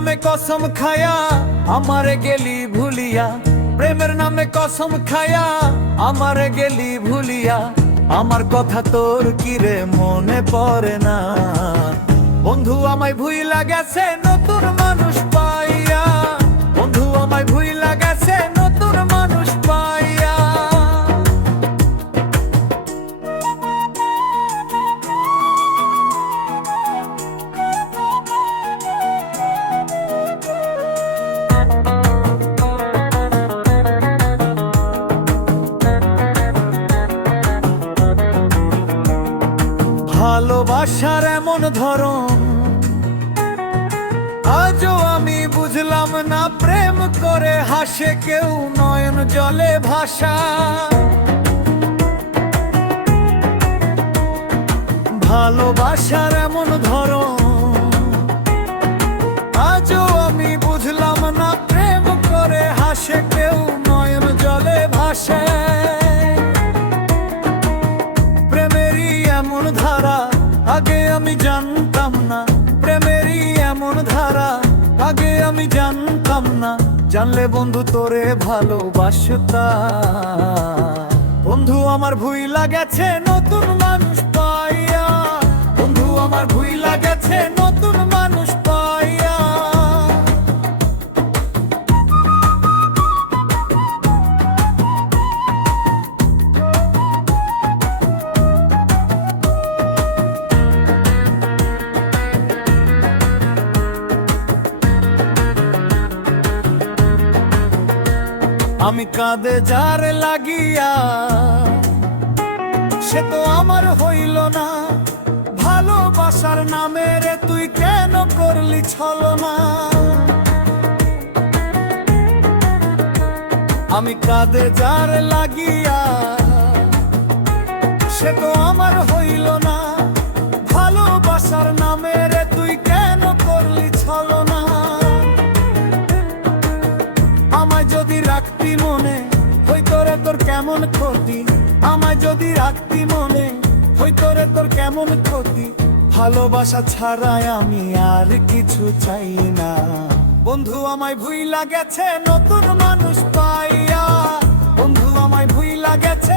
নামে কসম খায়া আমারে গেলি ভুলিয়া, প্রেমের নামে কসম খায়া আমারে গেলি ভুলিয়া। আমার কথা তোর কিরে মনে পড়ে না? বন্ধু আমায় ভুইলা গেছে নতুন মানুষ পাইয়া, বন্ধু আমায় ভুইলা গেছে নতুন মানুষ পাইয়া। ভালোবাসার এমন ধরন আজও আমি বুঝলাম না, প্রেম করে হাসে কেউ নয়ন জলে ভাষা। ভালোবাসার এমন ধরন আজও আমি বুঝলাম না, প্রেম করে হাসে কেউ নয়ন জলে ভাসে। প্রেমেরই এমন ধারা আগে আমি জানতাম না, প্রেমেরই এমন ধারা আগে আমি জানতাম না। জানলে বন্ধু তোরে ভালোবাসতাম। বন্ধু আমার ভুইলা গেছে নতুন মানুষ পাইয়া, বন্ধু আমার ভুইলা গেছে নতুন মানুষ পাইয়া। আমি কাঁদে যার লাগিয়া সে তো আমার হইল না, ভালোবাসার নামে রে তুই কেন করলি ছলনা। আমি কাঁদে যার লাগিয়া সে তো আমার হইল না, ভালোবাসার নামে রে তুই কেন করলি ছলনা। আমায় যদি রাখতি মনে হইতো রে তোর কেমন ক্ষতি, আমায় যদি রাখতি মনে হইতো রে তোর কেমন ক্ষতি। ভালোবাসা ছাড়াই আমি আর কিছু চাই না। বন্ধু আমায় ভুইলা গেছে নতুন মানুষ পাইয়া, বন্ধু আমায় ভুইলা গেছে